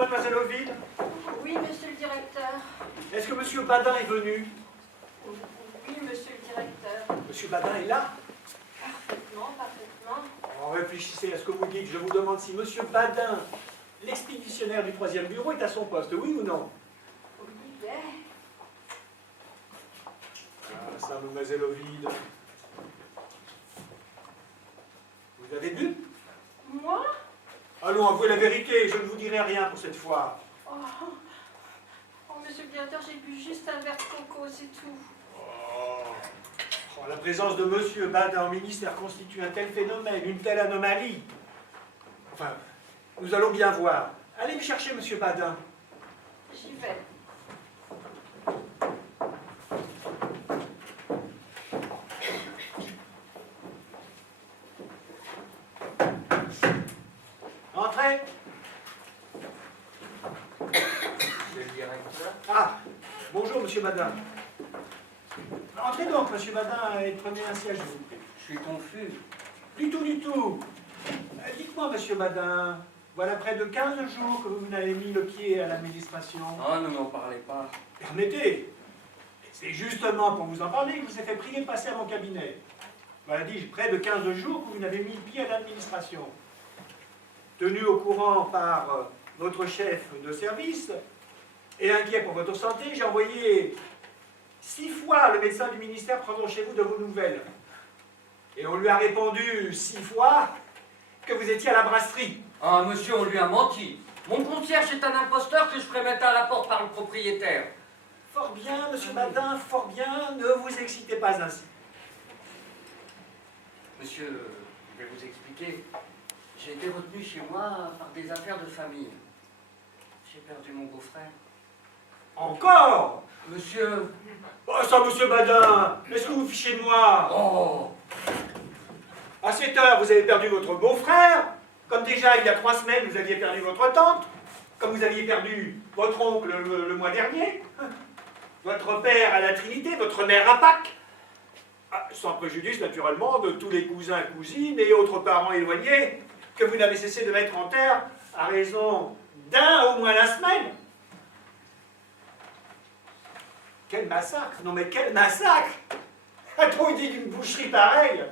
mademoiselle Ovide? Oui, monsieur le directeur. Est-ce que monsieur Badin est venu? Oui, monsieur le directeur. Monsieur Badin est là? Parfaitement, parfaitement. Oh, réfléchissez à ce que vous dites. Je vous demande si monsieur Badin, l'expéditionnaire du 3e bureau, est à son poste, oui ou non? Oui, bien. Ah, ça, mademoiselle Ovide. Vous avez bu? Moi? Allons, avouez la vérité, je ne vous dirai rien pour cette fois. Oh, monsieur le directeur, j'ai bu juste un verre de coco, c'est tout. La présence de monsieur Badin au ministère constitue un tel phénomène, une telle anomalie. Enfin, nous allons bien voir. Allez me chercher monsieur Badin. J'y vais. Entrez. Monsieur le directeur. Ah, bonjour monsieur Badin. Entrez donc, monsieur Badin, et prenez un siège, s'il vous plaît. Je suis confus. Du tout, du tout. Dites-moi, monsieur Badin, voilà près de 15 jours que vous n'avez mis le pied à l'administration. Oh, ne m'en parlez pas. Permettez. C'est justement pour vous en parler que je vous ai fait prier de passer à mon cabinet. Voilà, dis-je, près de 15 jours que vous n'avez mis le pied à l'administration. Tenu au courant par votre chef de service, et inquiet pour votre santé, j'ai envoyé 6 fois le médecin du ministère prendre chez vous de vos nouvelles. Et on lui a répondu 6 fois que vous étiez à la brasserie. Ah, monsieur, on lui a menti. Mon concierge est un imposteur que je ferai mettre à la porte par le propriétaire. Fort bien, monsieur Badin, fort bien, ne vous excitez pas ainsi. Monsieur, je vais vous expliquer. J'ai été retenu chez moi par des affaires de famille. J'ai perdu mon beau-frère. Encore? Monsieur... Oh, ça, monsieur Badin, est-ce que vous fichez de moi? Oh! À cette heure, vous avez perdu votre beau-frère, comme déjà il y a 3 semaines, vous aviez perdu votre tante, comme vous aviez perdu votre oncle le mois dernier, votre père à la Trinité, votre mère à Pâques, sans préjudice naturellement de tous les cousins, cousines et autres parents éloignés que vous n'avez cessé de mettre en terre à raison d'un au moins la semaine. Quel massacre! Non mais quel massacre! A-t-on dit d'une boucherie pareille?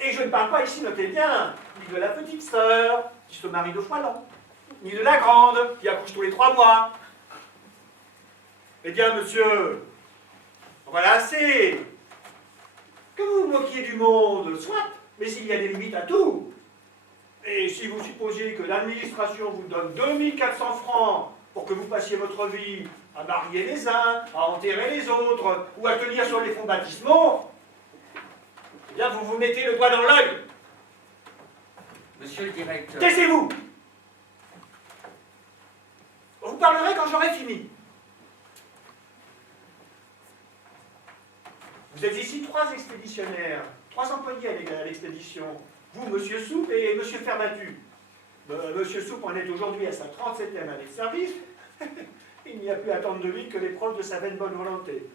Et je ne parle pas ici, notez bien, ni de la petite sœur, qui se marie 2 fois l'an, ni de la grande, qui accouche tous les 3 mois. Eh bien, monsieur, voilà assez. Que vous vous moquiez du monde, soit, mais il y a des limites à tout. Et si vous supposiez que l'administration vous donne 2400 francs pour que vous passiez votre vie à marier les uns, à enterrer les autres, ou à tenir sur les fonds baptismaux, eh bien, vous vous mettez le doigt dans l'œil. Monsieur le directeur... Taisez-vous. Vous parlerez quand j'aurai fini. Vous êtes ici 3 expéditionnaires, 3 employés à l'expédition. Vous, monsieur Soupe et monsieur Fermatu. Monsieur Soupe en est aujourd'hui à sa 37e année de service. Il n'y a plus à attendre de lui que les preuves de sa vaine bonne volonté.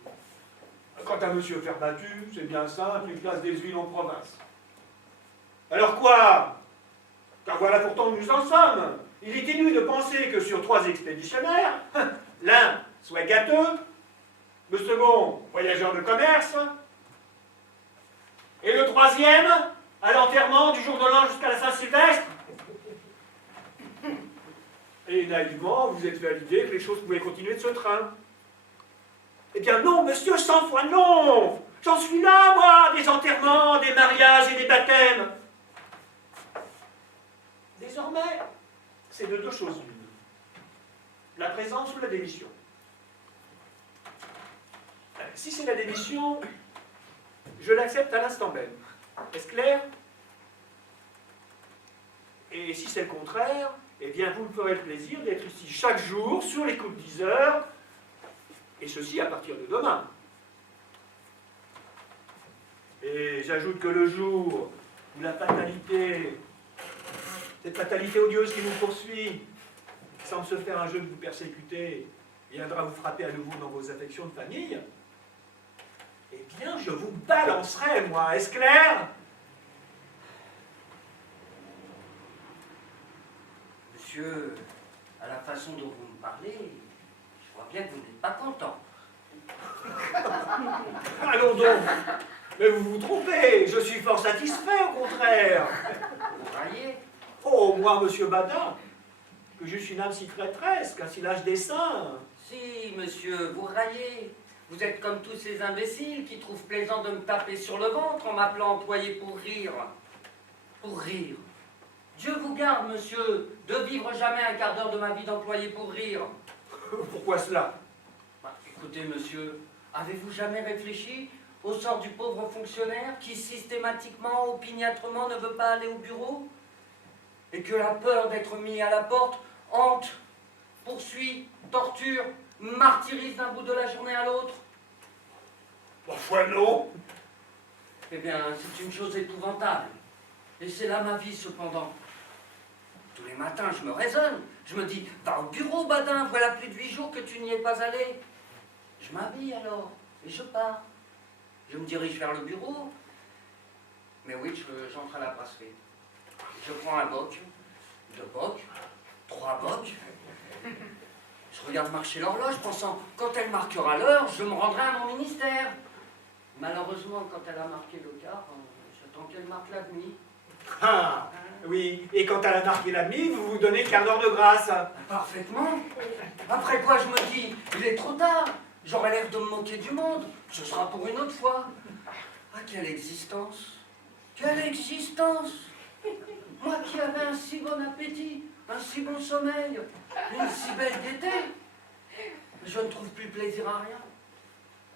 Quant à monsieur Fermatu, c'est bien simple, il place des huiles en province. Alors quoi? Car voilà pourtant où nous en sommes. Il est inutile de penser que sur 3 expéditionnaires, l'un soit gâteux, le second voyageur de commerce, et le 3e à l'enterrement du jour de l'an jusqu'à la Saint-Sylvestre. Et naïvement, vous êtes fait à l'idée que les choses pouvaient continuer de ce train. Eh bien non, monsieur, 100 fois non! J'en suis là, moi, des enterrements, des mariages et des baptêmes. Désormais, c'est de 2 choses l'une. La présence ou la démission. Si c'est la démission, je l'accepte à l'instant même. Est-ce clair? Et si c'est le contraire, eh bien vous me ferez le plaisir d'être ici chaque jour, sur les coups de 10 heures, et ceci à partir de demain. Et j'ajoute que le jour où la fatalité, cette fatalité odieuse qui nous poursuit, semble se faire un jeu de vous persécuter, viendra vous frapper à nouveau dans vos affections de famille, eh bien je vous balancerai, moi, est-ce clair? Monsieur, façon dont vous me parlez, je vois bien que vous n'êtes pas content. Allons donc. Mais vous vous trompez, je suis fort satisfait, au contraire. Vous raillez? Oh, moi, monsieur Badin, que je suis une âme si traîtresse, qu'un si lâche dessein. Si, monsieur, vous raillez. Vous êtes comme tous ces imbéciles qui trouvent plaisant de me taper sur le ventre en m'appelant employé pour rire. Pour rire. Dieu vous garde, monsieur, de vivre jamais un quart d'heure de ma vie d'employé pour rire. Pourquoi cela? Bah, écoutez, monsieur, avez-vous jamais réfléchi au sort du pauvre fonctionnaire qui systématiquement, opiniâtrement, ne veut pas aller au bureau? Et que la peur d'être mis à la porte hante, poursuit, torture, martyrise d'un bout de la journée à l'autre? Parfois non. Eh bien, c'est une chose épouvantable. Et c'est là ma vie, cependant. Tous les matins, je me raisonne. Je me dis, va au bureau, Badin, voilà plus de 8 jours que tu n'y es pas allé. Je m'habille alors, et je pars. Je me dirige vers le bureau. Mais oui, j'entre à la brasserie. Je prends un boc, 2 bocs, 3 bocs. Je regarde marcher l'horloge, pensant, quand elle marquera l'heure, je me rendrai à mon ministère. Malheureusement, quand elle a marqué le quart, j'attends qu'elle marque la demi. Ah, oui, et quand elle a marqué la demi, vous vous donnez le quart d'heure de grâce. Parfaitement. Après quoi, je me dis, il est trop tard. J'aurai l'air de me moquer du monde. Ce sera pour une autre fois. Ah, quelle existence! Quelle existence! Moi qui avais un si bon appétit, un si bon sommeil, une si belle gaieté, je ne trouve plus plaisir à rien.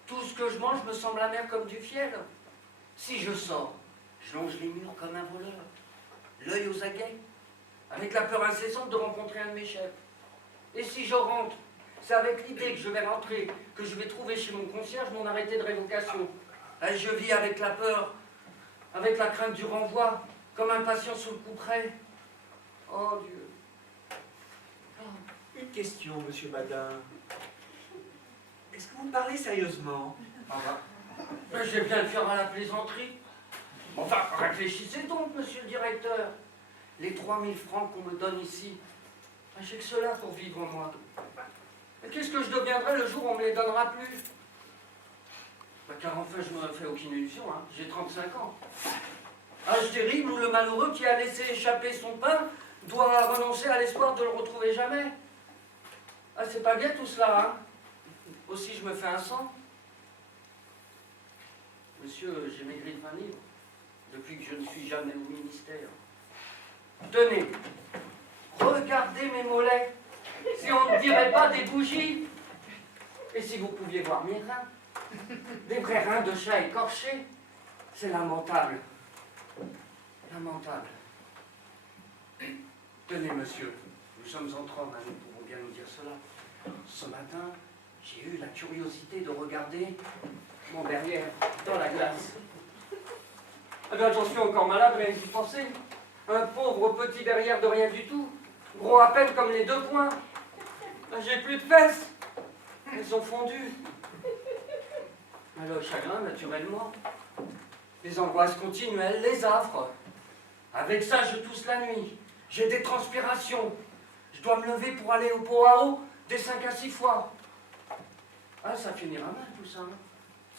Tout ce que je mange me semble amer comme du fiel. Si je sors, je longe les murs comme un voleur, l'œil aux aguets, avec la peur incessante de rencontrer un de mes chefs. Et si je rentre, c'est avec l'idée que je vais rentrer, que je vais trouver chez mon concierge mon arrêté de révocation. Et je vis avec la peur, avec la crainte du renvoi, comme un patient sous le couperet. Oh Dieu. Une question, monsieur Badin. Est-ce que vous parlez sérieusement? Ah bah, mais j'ai bien le faire à la plaisanterie. Enfin, réfléchissez donc, monsieur le directeur. Les 3000 francs qu'on me donne ici, j'ai que cela pour vivre, moi. Mais qu'est-ce que je deviendrai le jour où on me les donnera plus? Bah, car enfin, je me fais aucune illusion, hein. J'ai 35 ans. Âge terrible où le malheureux qui a laissé échapper son pain doit renoncer à l'espoir de le retrouver jamais. Ah, c'est pas bien tout cela, hein. Aussi, je me fais un sang. Monsieur, j'ai maigri de 20 livres depuis que je ne suis jamais au ministère. Tenez, regardez mes mollets, si on ne dirait pas des bougies. Et si vous pouviez voir mes reins, des vrais reins de chat écorchés, c'est lamentable. Lamentable. Tenez, monsieur, nous sommes entre hommes, hein, nous pouvons bien nous dire cela. Ce matin, j'ai eu la curiosité de regarder mon derrière dans la glace. Eh bien, j'en suis encore malade, rien d'y penser. Un pauvre petit derrière de rien du tout, gros à peine comme les 2 poings. J'ai plus de fesses, elles sont fondues. Alors, le chagrin, naturellement. Les angoisses continuelles, les affres. Avec ça, je tousse la nuit. J'ai des transpirations. Je dois me lever pour aller au pot à eau des 5 à 6 fois. Ah, ça finira mal tout ça. Hein.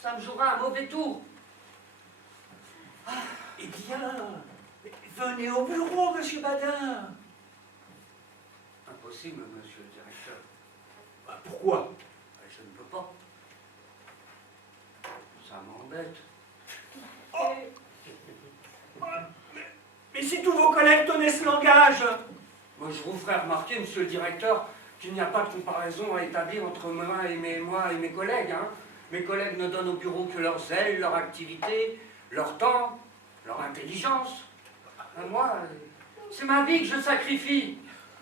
Ça me jouera un mauvais tour. Eh bien, venez au bureau, monsieur Badin. Impossible, monsieur le directeur. Bah, pourquoi? Je ne peux pas. Ça m'embête. Mais si tous vos collègues tenaient ce langage? Moi, je vous ferai remarquer, monsieur le directeur, qu'il n'y a pas de comparaison à établir entre moi et mes collègues. Hein. Mes collègues ne donnent au bureau que leur zèle, leur activité, leur temps, leur intelligence. Moi, c'est ma vie que je sacrifie.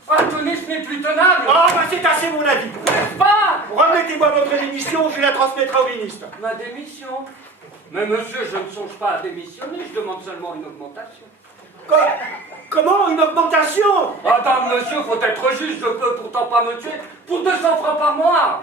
Ah, tenez, ce n'est plus tenable. Ah, bah c'est assez mon avis. N'est-ce pas? Remettez-moi votre démission, je la transmettrai au ministre. Ma démission. Mais monsieur, je ne songe pas à démissionner, je demande seulement une augmentation. Comment une augmentation? Ah, dame, monsieur, faut être juste, je peux pourtant pas me tuer pour 200 francs par mois.